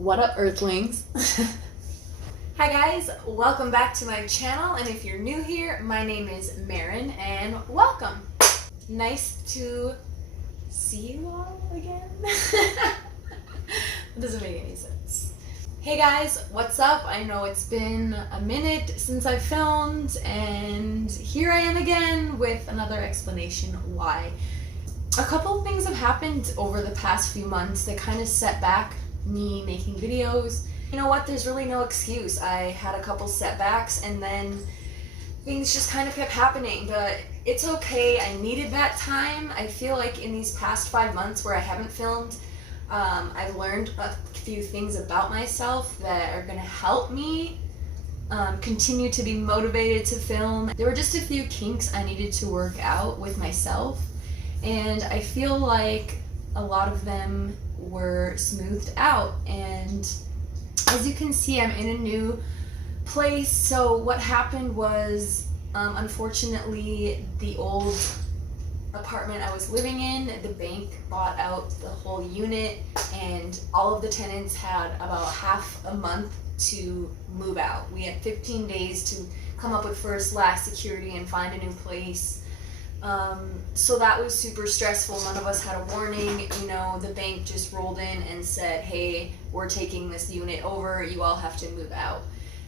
What up, earthlings? Hi guys, welcome back to my channel, and if you're new here, my name is Marin and welcome. Nice to see you all again. That doesn't make any sense. Hey guys, what's up? I know it's been a minute since I filmed, and here I am again with another explanation why. A couple of things have happened over the past few months that kind of set back me making videos. You know what, there's really no excuse. I had a couple setbacks and then things just kind of kept happening, but it's okay. I needed that time. I feel like in these past 5 months where I haven't filmed, I've learned a few things about myself that are gonna help me continue to be motivated to film. There were just a few kinks I needed to work out with myself, and I feel like a lot of them were smoothed out, and as you can see, I'm in a new place. So what happened was, unfortunately, the old apartment I was living in, the bank bought out the whole unit, and all of the tenants had about half a month to move out. We had 15 days to come up with first, last security and find a new place. So that was super stressful. None of us had a warning. You know, the bank just rolled in and said, hey, we're taking this unit over, you all have to move out.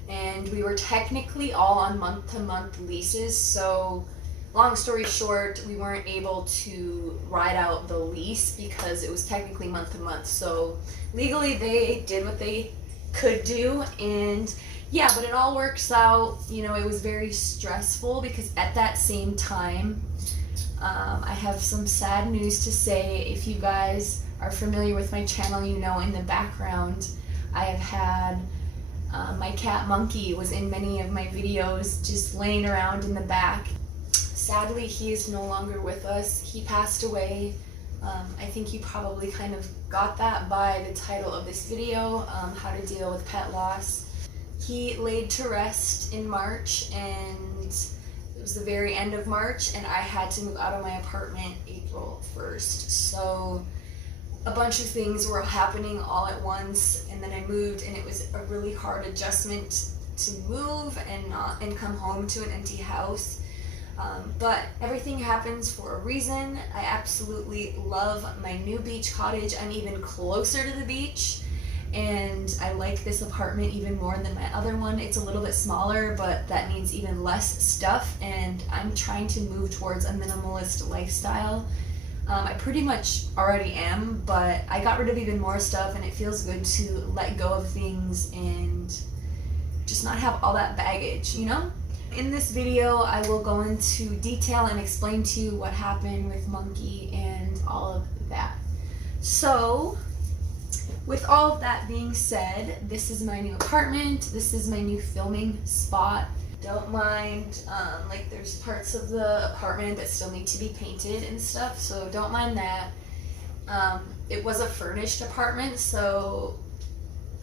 And we were technically all on month-to-month leases, so long story short, we weren't able to ride out the lease because it was technically month-to-month. So legally they did what they could do, and yeah, but it all works out. You know, it was very stressful because at that same time, I have some sad news to say. If you guys are familiar with my channel, you know in the background I have had my cat Monkey was in many of my videos just laying around in the back. Sadly, he is no longer with us. He passed away. I think you probably kind of got that by the title of this video, how to deal with pet loss. He laid to rest in March, and it was the very end of March, and I had to move out of my apartment April 1st. So a bunch of things were happening all at once, and then I moved, and it was a really hard adjustment to move and come home to an empty house. But everything happens for a reason. I absolutely love my new beach cottage. I'm even closer to the beach, and I like this apartment even more than my other one. It's a little bit smaller, but that means even less stuff, and I'm trying to move towards a minimalist lifestyle. I pretty much already am, but I got rid of even more stuff, and it feels good to let go of things and just not have all that baggage, you know? In this video, I will go into detail and explain to you what happened with Monkey and all of that. So, with all of that being said, this is my new apartment. This is my new filming spot. Don't mind, like there's parts of the apartment that still need to be painted and stuff, so don't mind that. It was a furnished apartment, so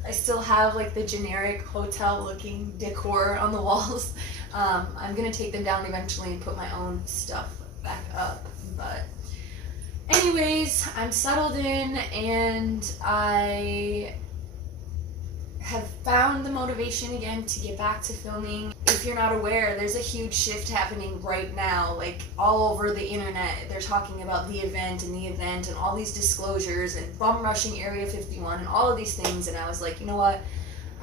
I still have like the generic hotel looking decor on the walls. I'm gonna take them down eventually and put my own stuff back up, but anyways, I'm settled in, and I have found the motivation again to get back to filming. If you're not aware, there's a huge shift happening right now, like all over the internet. They're talking about the event and all these disclosures and bum rushing Area 51 and all of these things, and I was like, you know what?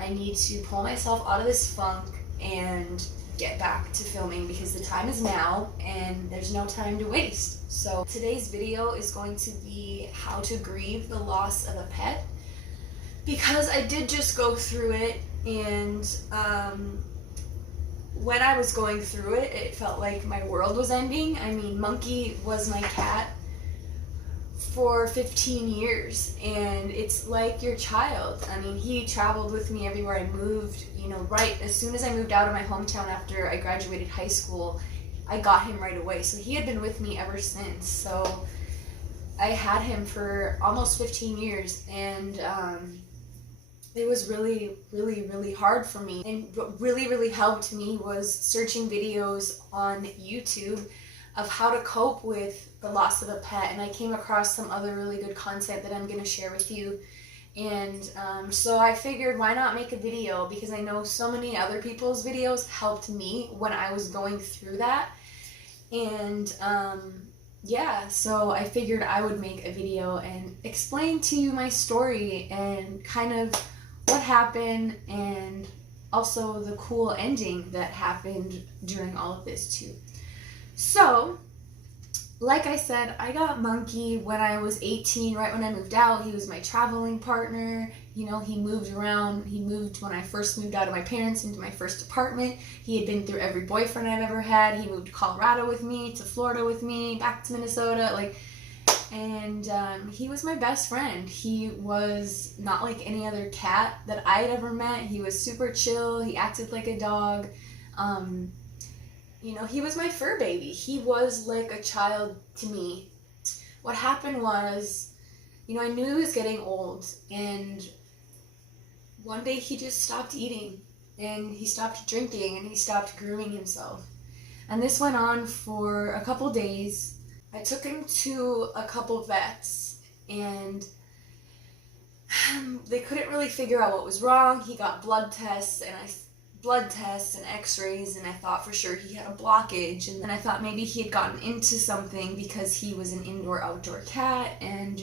I need to pull myself out of this funk and get back to filming because the time is now and there's no time to waste. So today's video is going to be how to grieve the loss of a pet, because I did just go through it, and when I was going through it, it felt like my world was ending. I mean, Monkey was my cat for 15 years, and it's like your child. I mean, he traveled with me everywhere I moved. You know, right as soon as I moved out of my hometown after I graduated high school, I got him right away. So he had been with me ever since. So I had him for almost 15 years, and it was really, really, really hard for me. And what really, really helped me was searching videos on YouTube of how to cope with the loss of a pet. And I came across some other really good content that I'm going to share with you. And so I figured, why not make a video, because I know so many other people's videos helped me when I was going through that. And yeah, so I figured I would make a video and explain to you my story and kind of what happened, and also the cool ending that happened during all of this too. So, like I said, I got Monkey when I was 18, right when I moved out. He was my traveling partner. You know, he moved around. He moved when I first moved out of my parents into my first apartment. He had been through every boyfriend I've ever had. He moved to Colorado with me, to Florida with me, back to Minnesota, and he was my best friend. He was not like any other cat that I had ever met. He was super chill. He acted like a dog. You know, he was my fur baby. He was like a child to me. What happened was, you know, I knew he was getting old, and one day he just stopped eating, and he stopped drinking, and he stopped grooming himself. And this went on for a couple days. I took him to a couple vets, and they couldn't really figure out what was wrong. He got blood tests and x-rays, and I thought for sure he had a blockage, and then I thought maybe he had gotten into something because he was an indoor-outdoor cat, and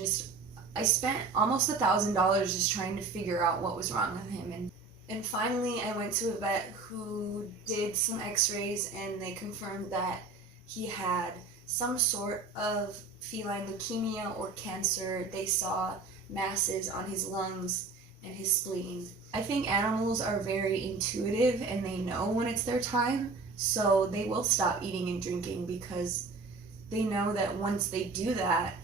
I spent almost $1,000 just trying to figure out what was wrong with him. And finally I went to a vet who did some x-rays, and they confirmed that he had some sort of feline leukemia or cancer. They saw masses on his lungs and his spleen. I think animals are very intuitive, and they know when it's their time, so they will stop eating and drinking because they know that once they do that,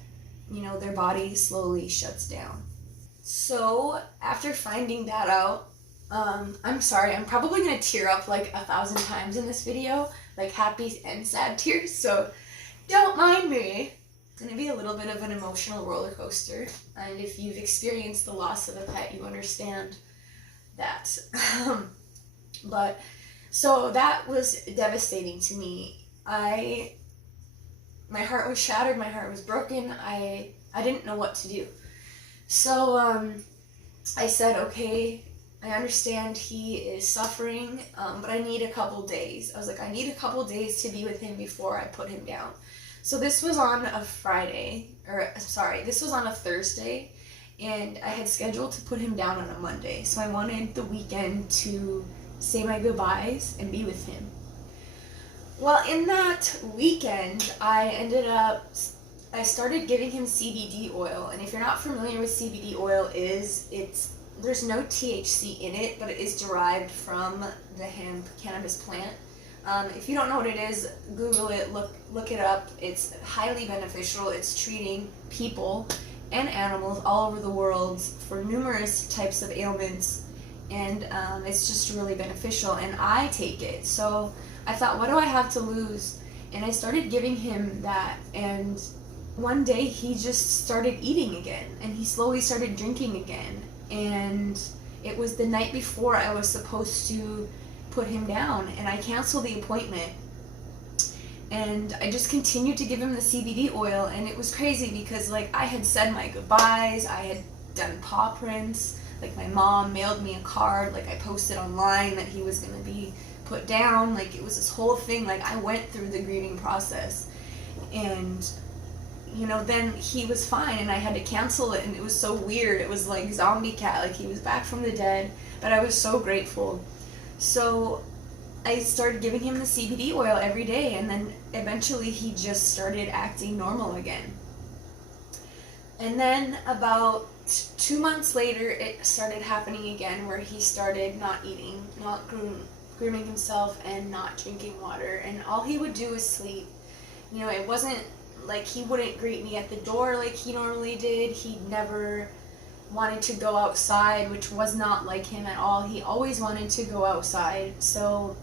you know, their body slowly shuts down. So after finding that out, I'm sorry, I'm probably gonna tear up like 1,000 times in this video, like happy and sad tears, so don't mind me. It's gonna be a little bit of an emotional roller coaster, and if you've experienced the loss of a pet, you understand that. But so that was devastating to me. My heart was shattered, my heart was broken. I didn't know what to do. So I said, okay, I understand he is suffering, but I need a couple days. I was like, I need a couple days to be with him before I put him down. So this was on a this was on a Thursday, and I had scheduled to put him down on a Monday. So I wanted the weekend to say my goodbyes and be with him. Well, in that weekend, I started giving him CBD oil. And if you're not familiar with CBD oil there's no THC in it, but it is derived from the hemp cannabis plant. If you don't know what it is, Google it, look it up. It's highly beneficial. It's treating people and animals all over the world for numerous types of ailments, and it's just really beneficial, and I take it. So I thought, what do I have to lose? And I started giving him that, and one day he just started eating again, and he slowly started drinking again, and it was the night before I was supposed to put him down, and I canceled the appointment, and I just continued to give him the CBD oil. And it was crazy because like I had said my goodbyes, I had done paw prints, like my mom mailed me a card, like I posted online that he was going to be put down, like it was this whole thing. Like I went through the grieving process, and you know, then he was fine, and I had to cancel it, and it was so weird. It was like zombie cat, like he was back from the dead, but I was so grateful. So I started giving him the CBD oil every day, and then eventually he just started acting normal again. And then about 2 months later, it started happening again, where he started not eating, not grooming himself, and not drinking water, and all he would do was sleep. You know, it wasn't like he wouldn't greet me at the door like he normally did. He never wanted to go outside, which was not like him at all. He always wanted to go outside, so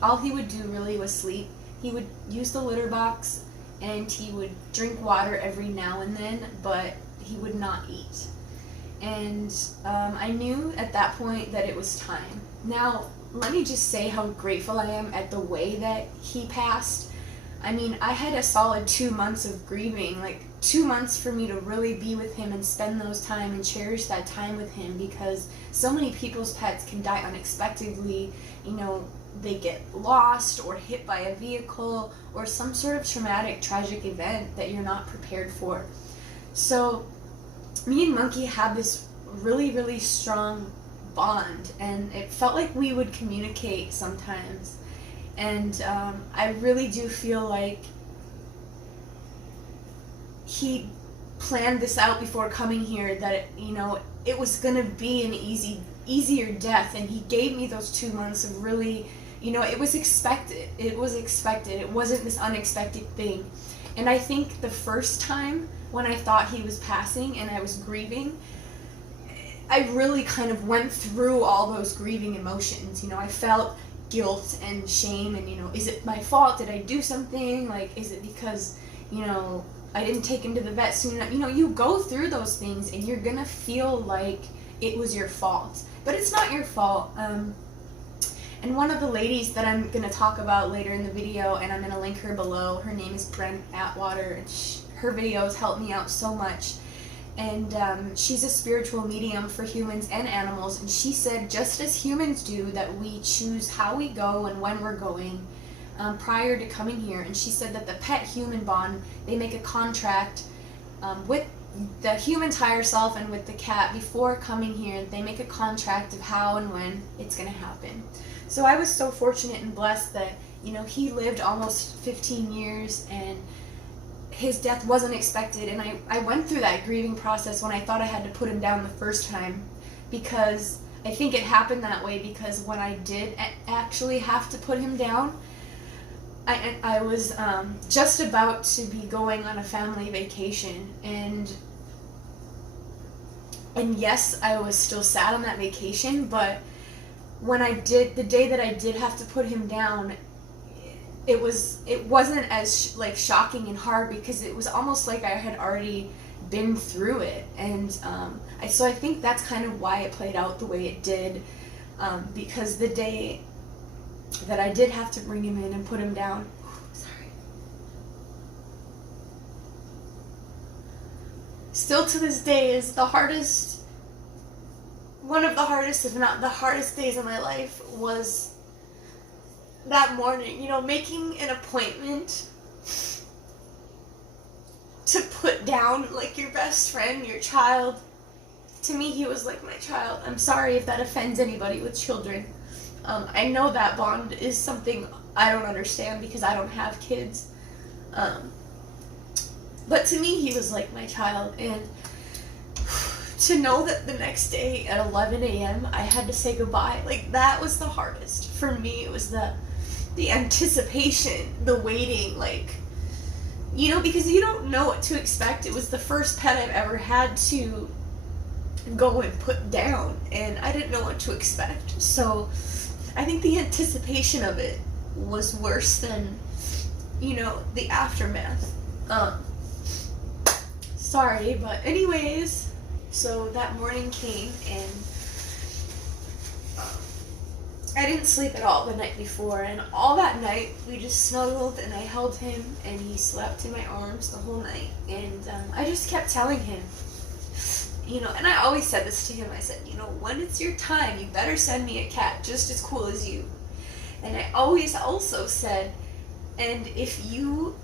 all he would do really was sleep. He would use the litter box, and he would drink water every now and then, but he would not eat. And I knew at that point that it was time. Now, let me just say how grateful I am at the way that he passed. I mean, I had a solid 2 months of grieving. Like, 2 months for me to really be with him and spend those time and cherish that time with him, because so many people's pets can die unexpectedly. You know, they get lost or hit by a vehicle or some sort of traumatic, tragic event that you're not prepared for. So me and Monkey had this really, really strong bond, and it felt like we would communicate sometimes. And I really do feel like he planned this out before coming here, that, you know, it was going to be an easier death, and he gave me those 2 months of really, you know, it was expected. It wasn't this unexpected thing. And I think the first time when I thought he was passing and I was grieving, I really kind of went through all those grieving emotions. You know, I felt guilt and shame, and, you know, is it my fault? Did I do something? Like, is it because, you know, I didn't take him to the vet soon enough? You know, you go through those things and you're gonna feel like it was your fault, but it's not your fault. And one of the ladies that I'm gonna talk about later in the video, and I'm gonna link her below, her name is Brent Atwater, and her videos help me out so much. And she's a spiritual medium for humans and animals, and she said, just as humans do, that we choose how we go and when we're going prior to coming here. And she said that the pet-human bond, they make a contract with the human's higher self and with the cat before coming here. They make a contract of how and when it's going to happen. So I was so fortunate and blessed that, you know, he lived almost 15 years, and his death wasn't expected. And I went through that grieving process when I thought I had to put him down the first time, because I think it happened that way because when I did actually have to put him down, I was just about to be going on a family vacation, and yes, I was still sad on that vacation, but when I did, the day that I did have to put him down, it wasn't as shocking and hard, because it was almost like I had already been through it. And so I think that's kind of why it played out the way it did, because the day that I did have to bring him in and put him down, still to this day is one of the hardest, if not the hardest days of my life, was that morning. You know, making an appointment to put down like your best friend, your child. To me, he was like my child. I'm sorry if that offends anybody with children. I know that bond is something I don't understand because I don't have kids. But to me, he was like my child. And to know that the next day at 11 a.m. I had to say goodbye, like, that was the hardest. For me, it was the anticipation, the waiting, like, you know, because you don't know what to expect. It was the first pet I've ever had to go and put down, and I didn't know what to expect. So I think the anticipation of it was worse than, you know, the aftermath. Sorry, but anyways, so that morning came, and I didn't sleep at all the night before, and all that night we just snuggled, and I held him, and he slept in my arms the whole night. And I just kept telling him, you know, and I always said this to him, I said, you know, when it's your time, you better send me a cat just as cool as you. And I always also said, and if you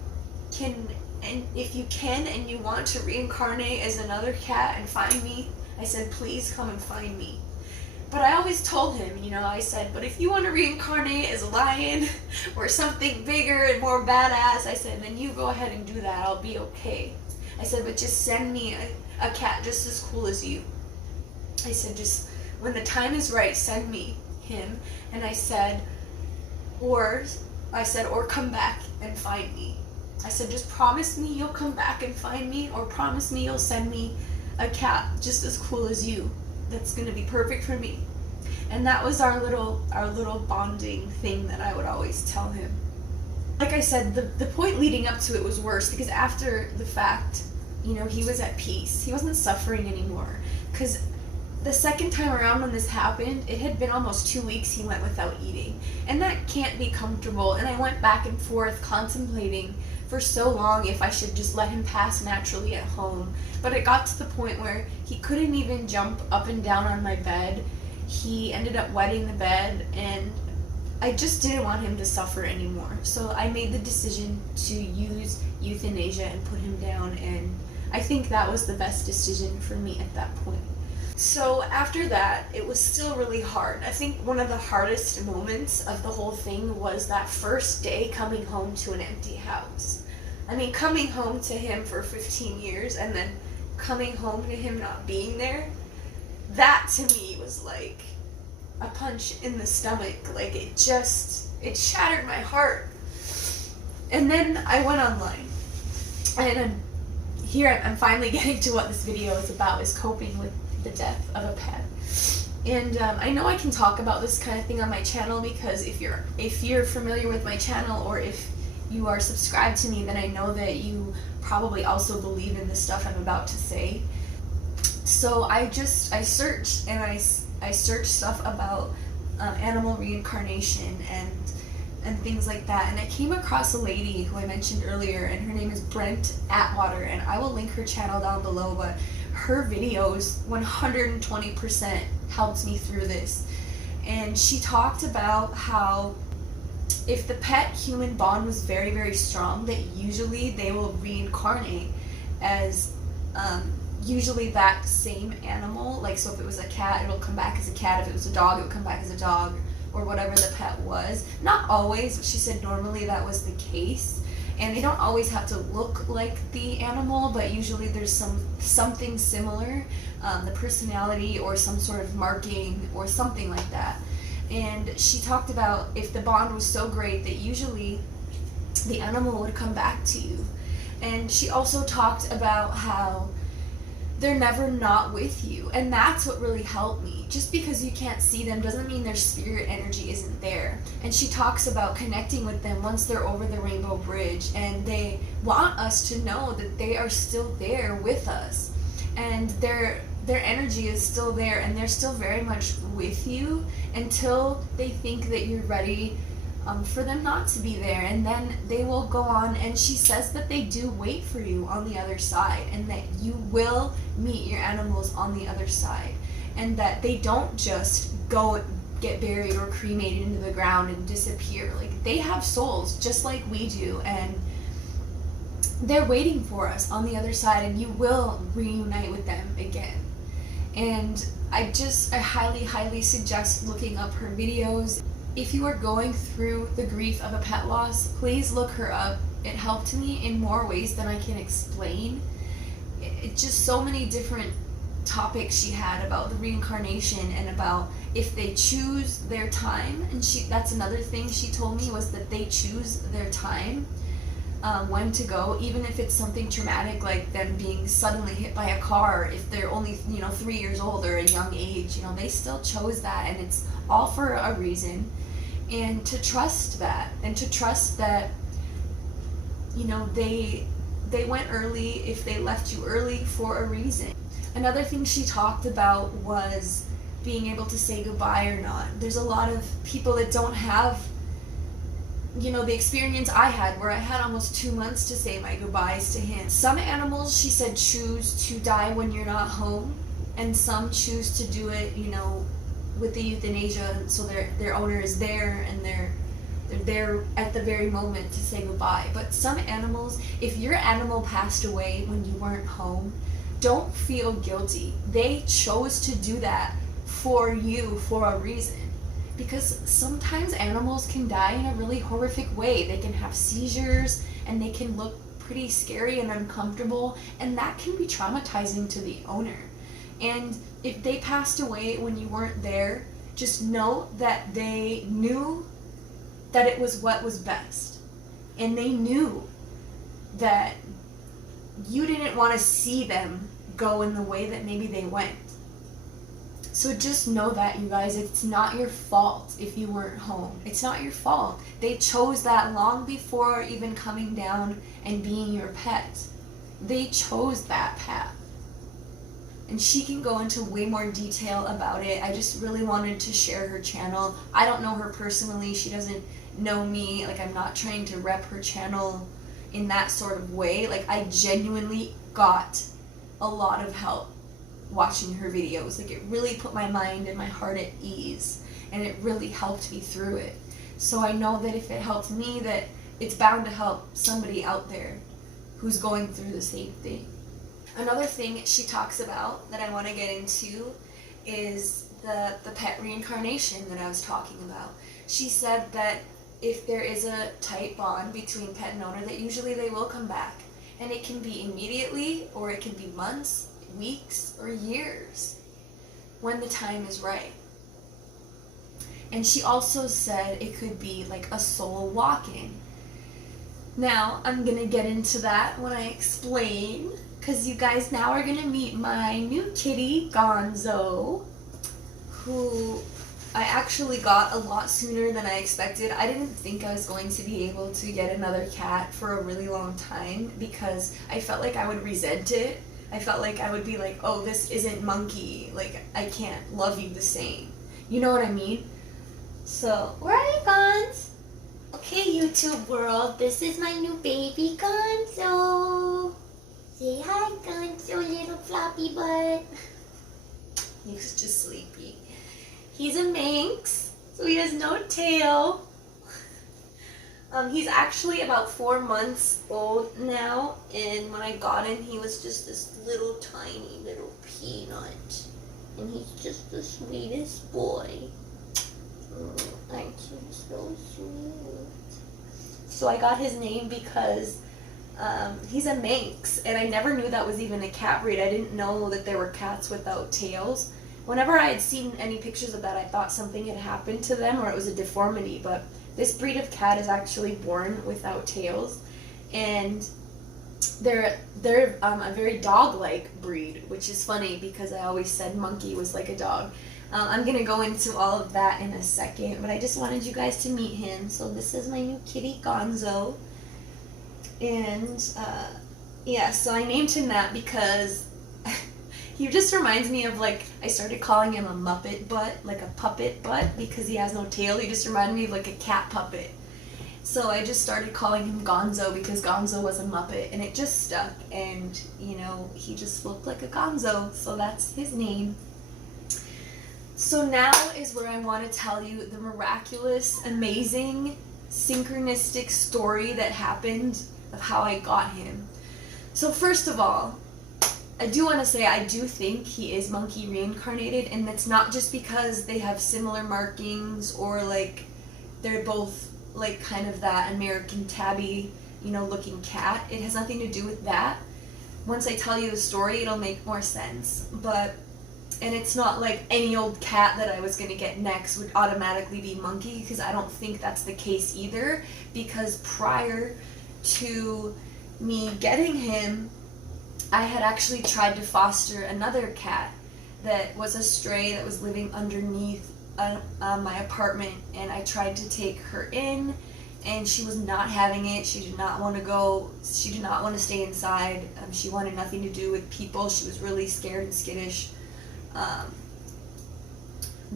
can and you want to reincarnate as another cat and find me, I said, please come and find me. But I always told him, you know, I said, but if you want to reincarnate as a lion or something bigger and more badass, I said, then you go ahead and do that, I'll be okay. I said, but just send me a cat just as cool as you. I said, just when the time is right, send me him. And I said, or come back and find me. I said, just promise me you'll come back and find me, or promise me you'll send me a cat just as cool as you. That's gonna be perfect for me. And that was our little bonding thing that I would always tell him. Like I said, the point leading up to it was worse, because after the fact, you know, he was at peace. He wasn't suffering anymore. Because The second time around when this happened, it had been almost 2 weeks he went without eating. And that can't be comfortable. And I went back and forth contemplating for so long if I should just let him pass naturally at home. But it got to the point where he couldn't even jump up and down on my bed. He ended up wetting the bed, and I just didn't want him to suffer anymore. So I made the decision to use euthanasia and put him down, and I think that was the best decision for me at that point. So after that, it was still really hard. I think one of the hardest moments of the whole thing was that first day coming home to an empty house. I mean, coming home to him for 15 years and then coming home to him not being there, that to me was like a punch in the stomach. Like, it shattered my heart. And then I went online, and I'm finally getting to what this video is about, is coping with the death of a pet. And I know I can talk about this kind of thing on my channel because if you're familiar with my channel, or if you are subscribed to me, then I know that you probably also believe in the stuff I'm about to say. So I searched, and I searched stuff about animal reincarnation and things like that, and I came across a lady who I mentioned earlier, and her name is Brent Atwater, and I will link her channel down below, but her videos 120% helped me through this. And she talked about how if the pet-human bond was very, very strong, that usually they will reincarnate as usually that same animal. Like, so if it was a cat, it'll come back as a cat. If it was a dog, it would come back as a dog, or whatever the pet was. Not always, but she said normally that was the case. And they don't always have to look like the animal, but usually there's something similar, the personality or some sort of marking or something like that. And she talked about if the bond was so great that usually the animal would come back to you. And she also talked about how they're never not with you, and that's what really helped me. Just because you can't see them doesn't mean their spirit energy isn't there. And she talks about connecting with them once they're over the rainbow bridge, and they want us to know that they are still there with us, and their energy is still there, and they're still very much with you until they think that you're ready for them not to be there, and then they will go on. And she says that they do wait for you on the other side, and that you will meet your animals on the other side, and that they don't just go get buried or cremated into the ground and disappear. Like, they have souls just like we do, and they're waiting for us on the other side, and you will reunite with them again. And I highly suggest looking up her videos. If you are going through the grief of a pet loss, please look her up. It helped me in more ways than I can explain. It's just so many different topics she had about the reincarnation, and about if they choose their time. And that's another thing she told me, was that they choose their time, when to go, even if it's something traumatic like them being suddenly hit by a car. If they're only 3 years old or a young age, they still chose that, and it's all for a reason. And to trust that, and to trust that they went early if they left you early for a reason. Another thing she talked about was being able to say goodbye or not. There's a lot of people that don't have the experience I had, where I had almost 2 months to say my goodbyes to him. Some animals, she said, choose to die when you're not home, and some choose to do it, with the euthanasia, so their owner is there, and they're there at the very moment to say goodbye. But some animals, if your animal passed away when you weren't home, don't feel guilty. They chose to do that for you for a reason. Because sometimes animals can die in a really horrific way. They can have seizures, and they can look pretty scary and uncomfortable, and that can be traumatizing to the owner. And if they passed away when you weren't there, just know that they knew that it was what was best. And they knew that you didn't want to see them go in the way that maybe they went. So just know that, you guys, it's not your fault if you weren't home. It's not your fault. They chose that long before even coming down and being your pet. They chose that path. and she can go into way more detail about it. I just really wanted to share her channel. I don't know her personally. She doesn't know me. Like, I'm not trying to rep her channel in that sort of way. Like, I genuinely got a lot of help watching her videos. Like, it really put my mind and my heart at ease, and it really helped me through it. So I know that if it helped me, that it's bound to help somebody out there who's going through the same thing. Another thing she talks about that I want to get into is the pet reincarnation that I was talking about. She said that if there is a tight bond between pet and owner, that usually they will come back. And it can be immediately, or it can be months, weeks, or years when the time is right. And she also said it could be like a soul walking. Now, I'm going to get into that when I explain, because you guys now are going to meet my new kitty, Gonzo, who I actually got a lot sooner than I expected. I didn't think I was going to be able to get another cat for a really long time, because I felt like I would resent it. I felt like I would be like, oh, this isn't Monkey. Like, I can't love you the same. You know what I mean? So, where are you, Gonz? Okay, YouTube world, this is my new baby, Gonzo. Say hi, Gonzo, little floppy butt. He's just sleepy. He's a Manx, so he has no tail. He's actually about 4 months old now, and when I got him, he was just this little tiny little peanut. And he's just the sweetest boy. Aren't you so sweet? So I got his name because he's a Manx, and I never knew that was even a cat breed. I didn't know that there were cats without tails. Whenever I had seen any pictures of that, I thought something had happened to them or it was a deformity, but this breed of cat is actually born without tails, and they're a very dog-like breed, which is funny because I always said Monkey was like a dog. I'm going to go into all of that in a second, but I just wanted you guys to meet him. So this is my new kitty, Gonzo. And, yeah, so I named him that because he just reminds me of, like, I started calling him a Muppet butt, like a puppet butt, because he has no tail. He just reminded me of, like, a cat puppet. So I just started calling him Gonzo because Gonzo was a Muppet, and it just stuck. And, you know, he just looked like a Gonzo, so that's his name. So now is where I want to tell you the miraculous, amazing, synchronistic story that happened of how I got him. So first of all, I do want to say I do think he is Monkey reincarnated, and it's not just because they have similar markings or like they're both like kind of that American tabby, you know, looking cat. It has nothing to do with that. Once I tell you the story, it'll make more sense. And it's not like any old cat that I was going to get next would automatically be Monkey, because I don't think that's the case either, because prior to me getting him, I had actually tried to foster another cat that was a stray that was living underneath my apartment, and I tried to take her in, and she was not having it. She did not want to go. She did not want to stay inside. She wanted nothing to do with people. She was really scared and skittish.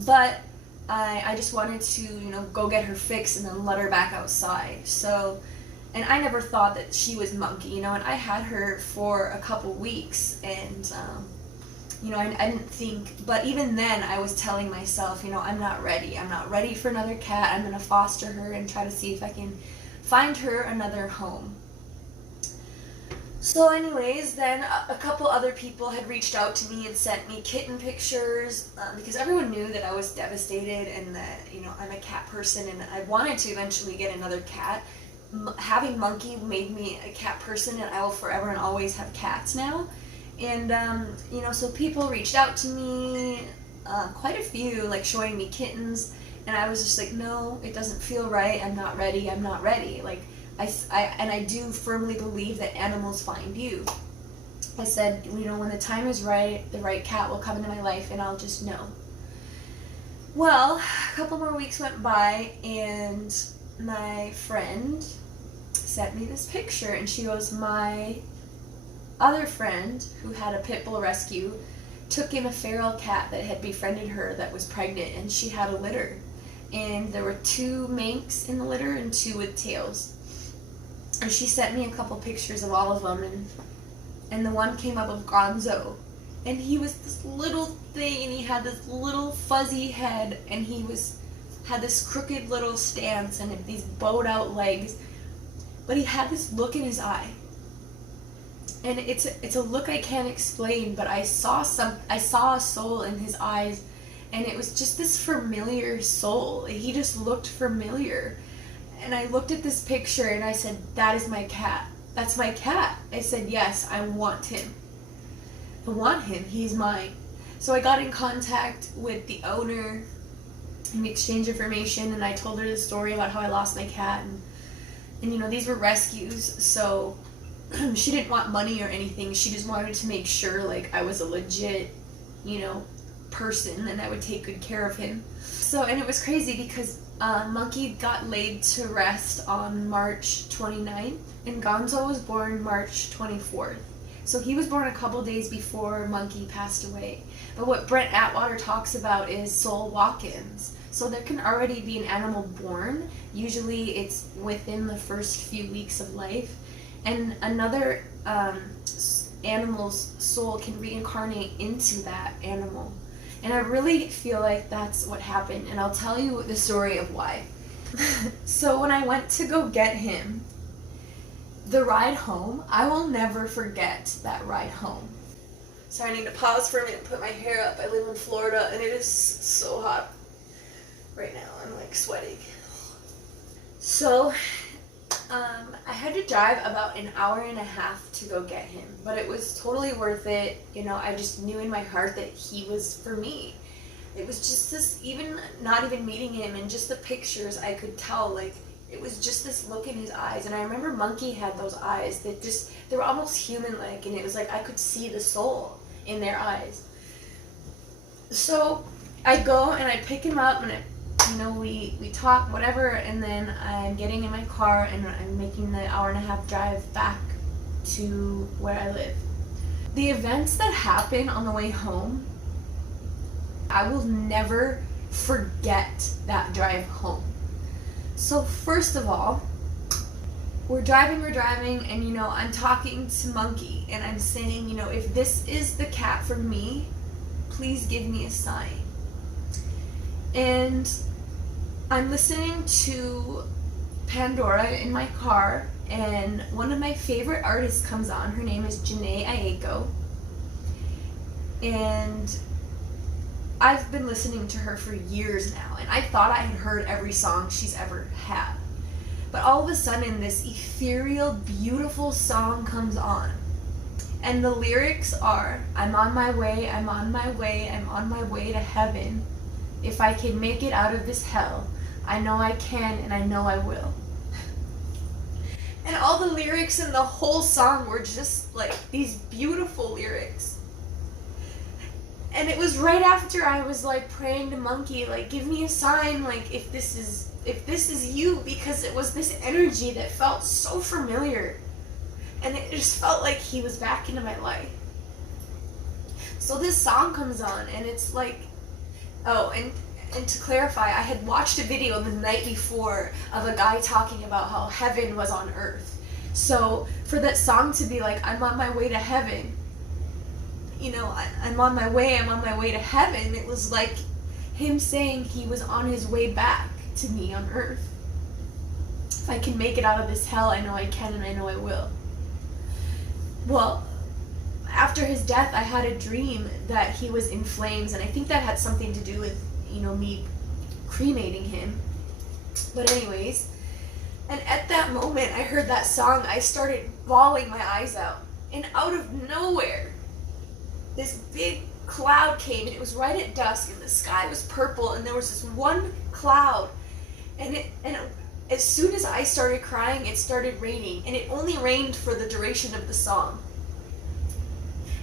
But I just wanted to, you know, go get her fixed and then let her back outside. So, and I never thought that she was Monkey, you know, and I had her for a couple weeks, and, you know, I didn't think, but even then I was telling myself, you know, I'm not ready. I'm not ready for another cat. I'm going to foster her and try to see if I can find her another home. So anyways, then a couple other people had reached out to me and sent me kitten pictures, because everyone knew that I was devastated and that, you know, I'm a cat person and I wanted to eventually get another cat. Having Monkey made me a cat person, and I will forever and always have cats now. And, you know, so people reached out to me, quite a few, like showing me kittens, and I was just like, no, it doesn't feel right. I'm not ready. I'm not ready. Like, I do firmly believe that animals find you. I said, you know, when the time is right, the right cat will come into my life and I'll just know. Well, a couple more weeks went by, and my friend sent me this picture, and she goes, my other friend who had a pit bull rescue took in a feral cat that had befriended her that was pregnant, and she had a litter. And there were 2 Manx in the litter and 2 with tails. And she sent me a couple pictures of all of them, and the one came up of Gonzo. And he was this little thing, and he had this little fuzzy head, and he had this crooked little stance and these bowed out legs. But he had this look in his eye. And it's a look I can't explain, but I saw a soul in his eyes, and it was just this familiar soul. He just looked familiar. And I looked at this picture and I said, "That is my cat. That's my cat." I said, "Yes, I want him. I want him. He's mine." So I got in contact with the owner and we exchanged information, and I told her the story about how I lost my cat, and you know, these were rescues, so she didn't want money or anything. She just wanted to make sure like I was a legit, you know, person and I would take good care of him. So, and it was crazy because Monkey got laid to rest on March 29th and Gonzo was born March 24th. So he was born a couple days before Monkey passed away. But what Brent Atwater talks about is soul walk-ins. So there can already be an animal born. Usually it's within the first few weeks of life. And another animal's soul can reincarnate into that animal. And I really feel like that's what happened. And I'll tell you the story of why. So when I went to go get him, the ride home, I will never forget that ride home. Sorry, I need to pause for a minute and put my hair up. I live in Florida and it is so hot right now. I'm like sweating. So I had to drive about an hour and a half to go get him, but it was totally worth it. You know, I just knew in my heart that he was for me. It was just this, even not even meeting him and just the pictures, I could tell, like, it was just this look in his eyes. And I remember Monkey had those eyes that just, they were almost human-like, and it was like I could see the soul in their eyes. So I go and I pick him up, and you know, we talk, whatever, and then I'm getting in my car and I'm making the hour and a half drive back to where I live. The events that happen on the way home, I will never forget that drive home. So first of all, we're driving, and you know, I'm talking to Monkey and I'm saying, you know, if this is the cat for me, please give me a sign. And I'm listening to Pandora in my car, and one of my favorite artists comes on. Her name is Janae Aiko, and I've been listening to her for years now, and I thought I had heard every song she's ever had. But all of a sudden, this ethereal, beautiful song comes on, and the lyrics are, "I'm on my way, I'm on my way, I'm on my way to heaven. If I can make it out of this hell, I know I can and I know I will." And all the lyrics in the whole song were just like these beautiful lyrics. And it was right after I was like praying to Monkey, like, give me a sign, like if this is you, because it was this energy that felt so familiar. And it just felt like he was back into my life. So this song comes on, and it's like, oh, and to clarify, I had watched a video the night before of a guy talking about how heaven was on earth. So for that song to be like, I'm on my way to heaven, you know, I'm on my way to heaven, it was like him saying he was on his way back to me on earth. If I can make it out of this hell, I know I can and I know I will. Well, after his death, I had a dream that he was in flames, and I think that had something to do with, you know, me cremating him. But anyways, and at that moment I heard that song, I started bawling my eyes out. And out of nowhere, this big cloud came, and it was right at dusk, and the sky was purple, and there was this one cloud, and as soon as I started crying, it started raining, and it only rained for the duration of the song.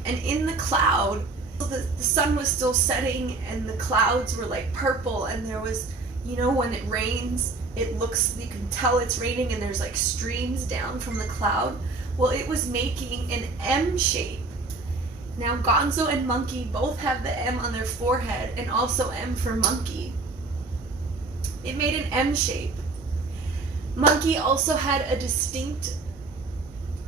And in the cloud, the sun was still setting, and the clouds were like purple, and there was, you know, when it rains, it looks, you can tell it's raining, and there's like streams down from the cloud. Well, it was making an M shape. Now Gonzo and Monkey both have the M on their forehead and also M for monkey. It made an M shape. Monkey also had a distinct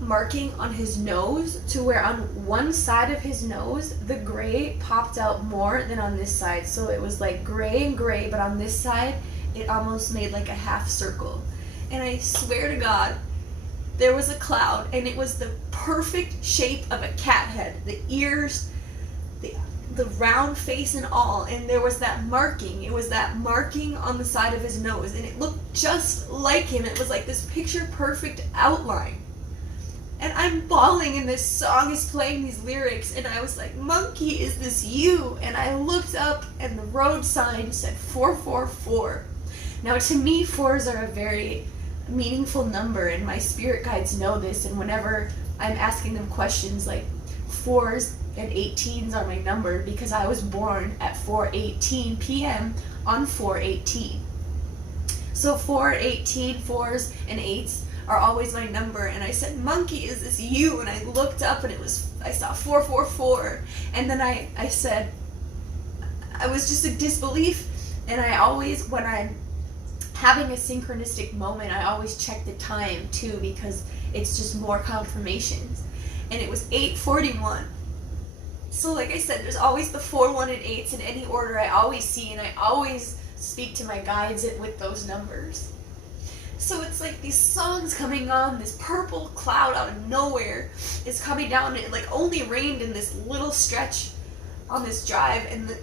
marking on his nose to where on one side of his nose the gray popped out more than on this side. So it was like gray and gray, but on this side it almost made like a half circle. And I swear to God, there was a cloud and it was the perfect shape of a cat head. The ears, the round face and all, and there was that marking. It was that marking on the side of his nose and it looked just like him. It was like this picture perfect outline. And I'm bawling and this song is playing these lyrics and I was like, Monkey, is this you? And I looked up and the road sign said 444. Now to me, 4s are a very meaningful number and my spirit guides know this, and whenever I'm asking them questions, like 4s and 18s are my number because I was born at 4:18 p.m. on 4/18. So 4/18, 4s and 8s are always my number, and I said, Monkey, is this you? And I looked up and I saw 444, and then I said, I was just in disbelief, and I always, when I'm having a synchronistic moment, I always check the time too because it's just more confirmations. And it was 8:41. So like I said, there's always the 4, 1, and 8s in any order I always see, and I always speak to my guides with those numbers. So it's like these songs coming on, this purple cloud out of nowhere is coming down, and it like only rained in this little stretch on this drive, and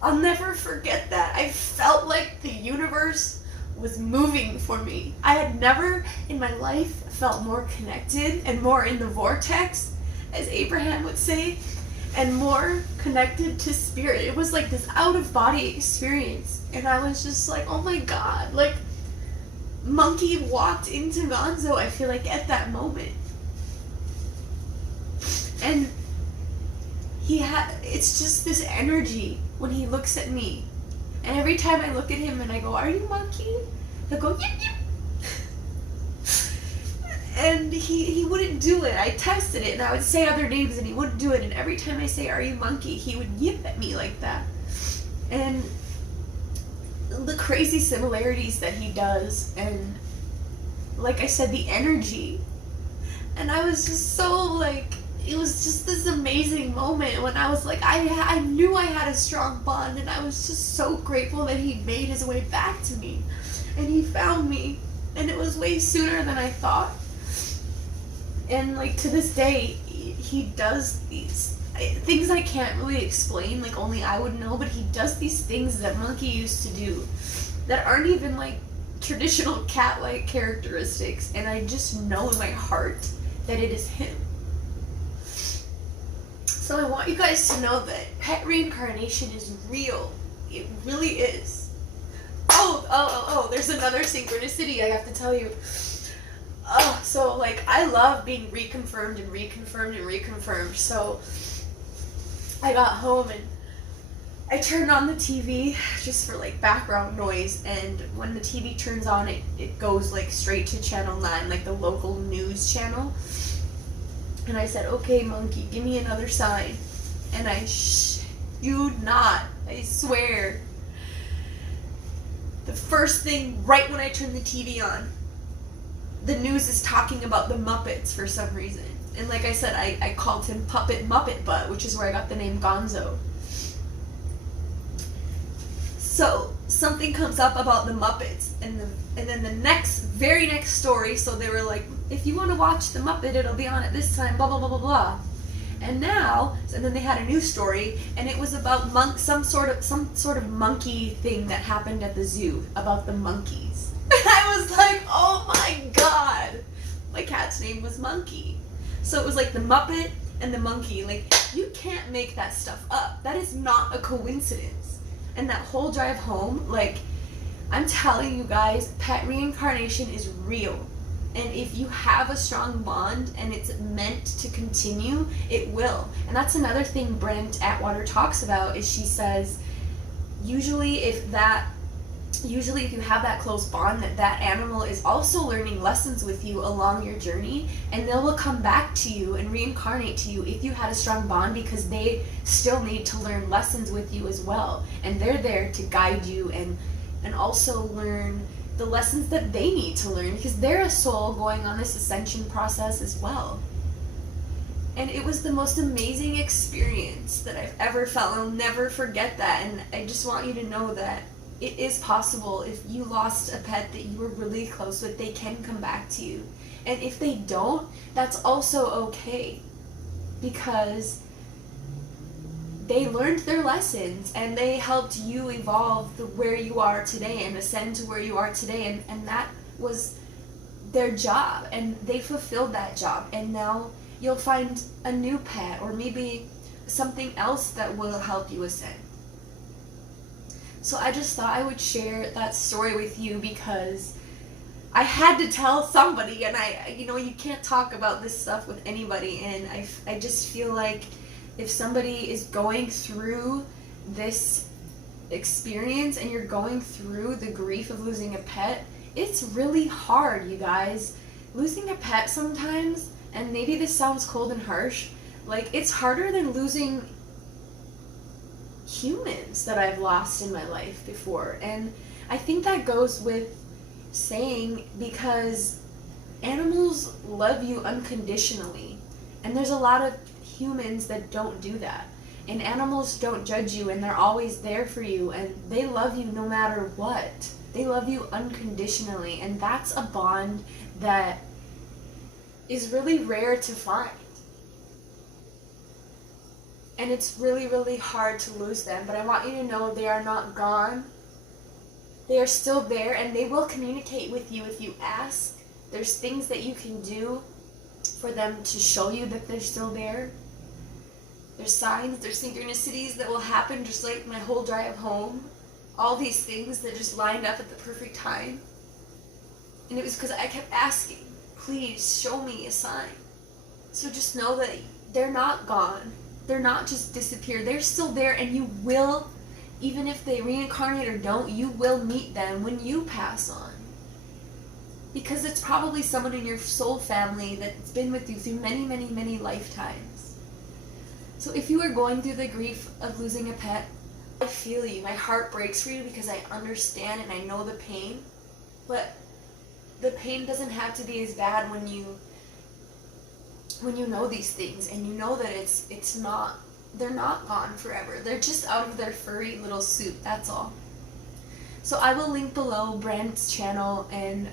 I'll never forget that. I felt like the universe was moving for me. I had never in my life felt more connected and more in the vortex, as Abraham would say, and more connected to spirit. It was like this out-of-body experience, and I was just like, oh my God, like Monkey walked into Gonzo, I feel like, at that moment. And it's just this energy when he looks at me. And every time I look at him and I go, are you Monkey? He'll go, yip, yip. And he wouldn't do it. I tested it and I would say other names and he wouldn't do it. And every time I say, are you Monkey? He would yip at me like that. And the crazy similarities that he does, and like I said, the energy. And I was just so like, it was just this amazing moment when I was like, I knew I had a strong bond, and I was just so grateful that he made his way back to me. And he found me, and it was way sooner than I thought. And like to this day, he does these things I can't really explain, like only I would know, but he does these things that Monkey used to do that aren't even like traditional cat-like characteristics, and I just know in my heart that it is him. So I want you guys to know that pet reincarnation is real. It really is. Oh, there's another synchronicity I have to tell you. So like I love being reconfirmed and reconfirmed and reconfirmed. So I got home and I turned on the TV just for like background noise, and when the TV turns on, it goes like straight to channel 9, like the local news channel. And I said, okay, Monkey, give me another sign. And I shewed not, I swear. The first thing, right when I turned the TV on, the news is talking about the Muppets for some reason. And like I said, I called him Puppet Muppet Butt, which is where I got the name Gonzo. So something comes up about the Muppets, and then the very next story, so they were like, if you want to watch the Muppet, it'll be on at this time, blah blah blah blah blah. And then they had a new story, and it was about some sort of monkey thing that happened at the zoo about the monkeys. I was like, oh my God, my cat's name was Monkey. So it was like the Muppet and the monkey. Like, you can't make that stuff up. That is not a coincidence. And that whole drive home, like, I'm telling you guys, pet reincarnation is real. And if you have a strong bond and it's meant to continue, it will. And that's another thing Brent Atwater talks about, is she says, usually if that usually if you have that close bond, that animal is also learning lessons with you along your journey, and they will come back to you and reincarnate to you if you had a strong bond, because they still need to learn lessons with you as well, and they're there to guide you and also learn the lessons that they need to learn, because they're a soul going on this ascension process as well. And it was the most amazing experience that I've ever felt. I'll never forget that, and I just want you to know that it is possible. If you lost a pet that you were really close with, they can come back to you. And if they don't, that's also okay, because they learned their lessons and they helped you evolve to where you are today and ascend to where you are today, and that was their job, and they fulfilled that job, and now you'll find a new pet or maybe something else that will help you ascend. So I just thought I would share that story with you, because I had to tell somebody, and you can't talk about this stuff with anybody, and I just feel like if somebody is going through this experience and you're going through the grief of losing a pet, it's really hard, you guys. Losing a pet sometimes, and maybe this sounds cold and harsh, like it's harder than losing humans that I've lost in my life before. And I think that goes with saying, because animals love you unconditionally, and there's a lot of humans that don't do that, and animals don't judge you, and they're always there for you, and they love you no matter what. They love you unconditionally, and that's a bond that is really rare to find. And it's really, really hard to lose them. But I want you to know they are not gone. They are still there, and they will communicate with you if you ask. There's things that you can do for them to show you that they're still there. There's signs, there's synchronicities that will happen, just like my whole drive home. All these things that just lined up at the perfect time. And it was because I kept asking, please show me a sign. So just know that they're not gone. They're not just disappeared. They're still there, and you will, even if they reincarnate or don't, you will meet them when you pass on. Because it's probably someone in your soul family that's been with you through many, many, many lifetimes. So if you are going through the grief of losing a pet, I feel you. My heart breaks for you, because I understand and I know the pain. But the pain doesn't have to be as bad when you know these things, and you know that they're not gone forever. They're just out of their furry little suit, that's all. So I will link below Brand's channel, and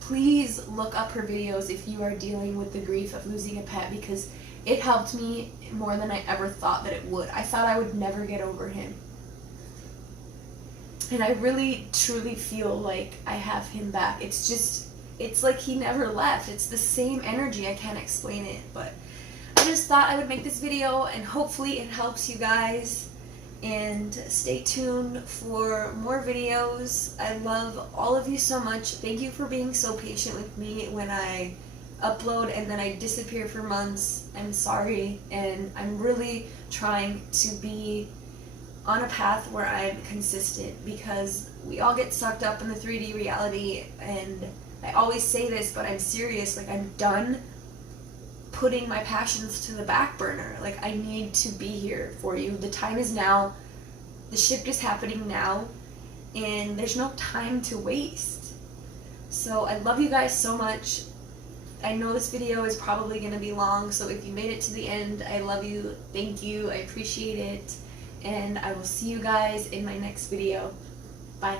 please look up her videos if you are dealing with the grief of losing a pet, because it helped me more than I ever thought that it would. I thought I would never get over him. And I really, truly feel like I have him back. It's like he never left. It's the same energy. I can't explain it, but I just thought I would make this video, and hopefully it helps you guys. And stay tuned for more videos. I love all of you so much. Thank you for being so patient with me when I upload and then I disappear for months. I'm sorry, and I'm really trying to be on a path where I'm consistent, because we all get sucked up in the 3D reality, and I always say this, but I'm serious. Like, I'm done putting my passions to the back burner. Like, I need to be here for you. The time is now. The shift is happening now, and there's no time to waste. So I love you guys so much. I know this video is probably going to be long, so if you made it to the end, I love you. Thank you. I appreciate it. And I will see you guys in my next video. Bye.